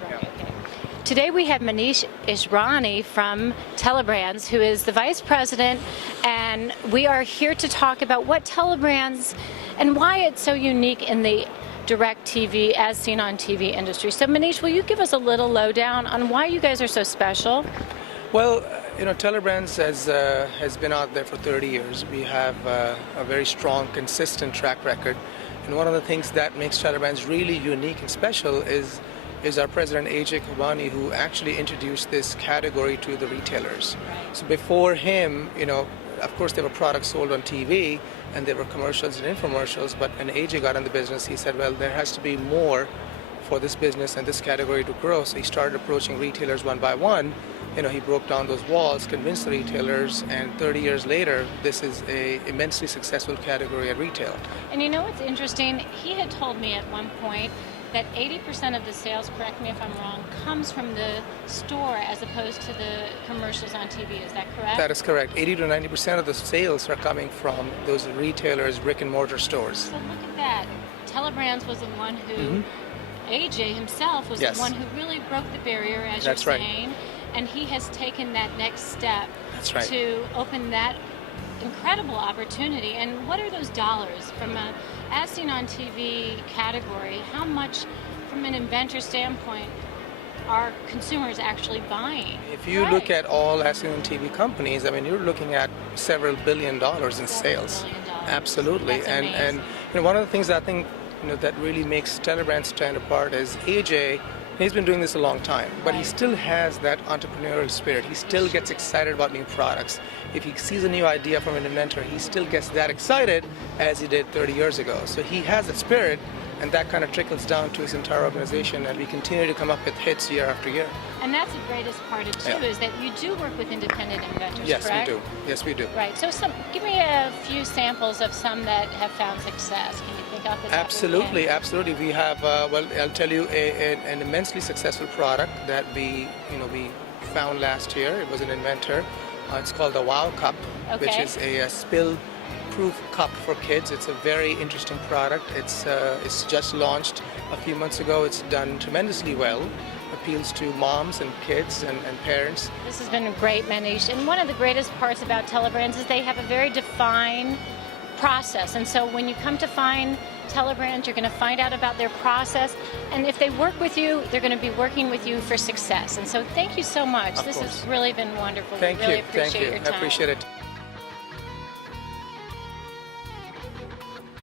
Right, okay. Today we have Manish Israni from Telebrands, who is the Vice President, and we are here to talk about what Telebrands and why it's so unique in the direct TV, as seen on TV industry. So Manish, will you give us a little lowdown on why you guys are so special? Well, Telebrands has been out there for 30 years. We have a very strong, consistent track record. And one of the things that makes Telebrands really unique and special is our president, AJ Kobani, who actually introduced this category to the retailers. So before him, of course there were products sold on TV and there were commercials and infomercials, but when AJ got in the business, he said, well, there has to be more for this business and this category to grow. So he started approaching retailers one by one. He broke down those walls, convinced the retailers, and 30 years later, this is an immensely successful category at retail. And you know what's interesting? He had told me at one point that 80% of the sales, correct me if I'm wrong, comes from the store as opposed to the commercials on TV. Is that correct? That is correct. 80 to 90% of the sales are coming from those retailers' brick and mortar stores. So look at that. Telebrands was the one who, AJ himself was the one who really broke the barrier, as you're saying, and he has taken that next step to open that incredible opportunity. And what are those dollars from a as seen on TV category? How much, from an inventor standpoint, are consumers actually buying? If you look at all as seen on TV companies, you're looking at several $1 billion in sales. Absolutely. That's and one of the things I think that really makes Telebrands stand apart is AJ. He's been doing this a long time, but he still has that entrepreneurial spirit. He still gets excited about new products. If he sees a new idea from an inventor, he still gets that excited as he did 30 years ago. So he has that spirit, and that kind of trickles down to his entire organization, and we continue to come up with hits year after year. And that's the greatest part of it, too, is that you do work with independent inventors, yes, correct? we do. Yes, we do. Right. So give me a few samples of some that have found success. Can you think of it? Absolutely, absolutely. We have, I'll tell you, an immensely successful product that we found last year. It was an inventor. It's called the Wow Cup, which is a spill-proof cup for kids. It's a very interesting product. It's just launched a few months ago. It's done tremendously well. Appeals to moms and kids and parents. This has been great, Manish. And one of the greatest parts about Telebrands is they have a very defined process. And so when you come to find Telebrands, you're going to find out about their process. And if they work with you, they're going to be working with you for success. And so thank you so much. This has really been wonderful. Thank you. We really appreciate your time. I appreciate it.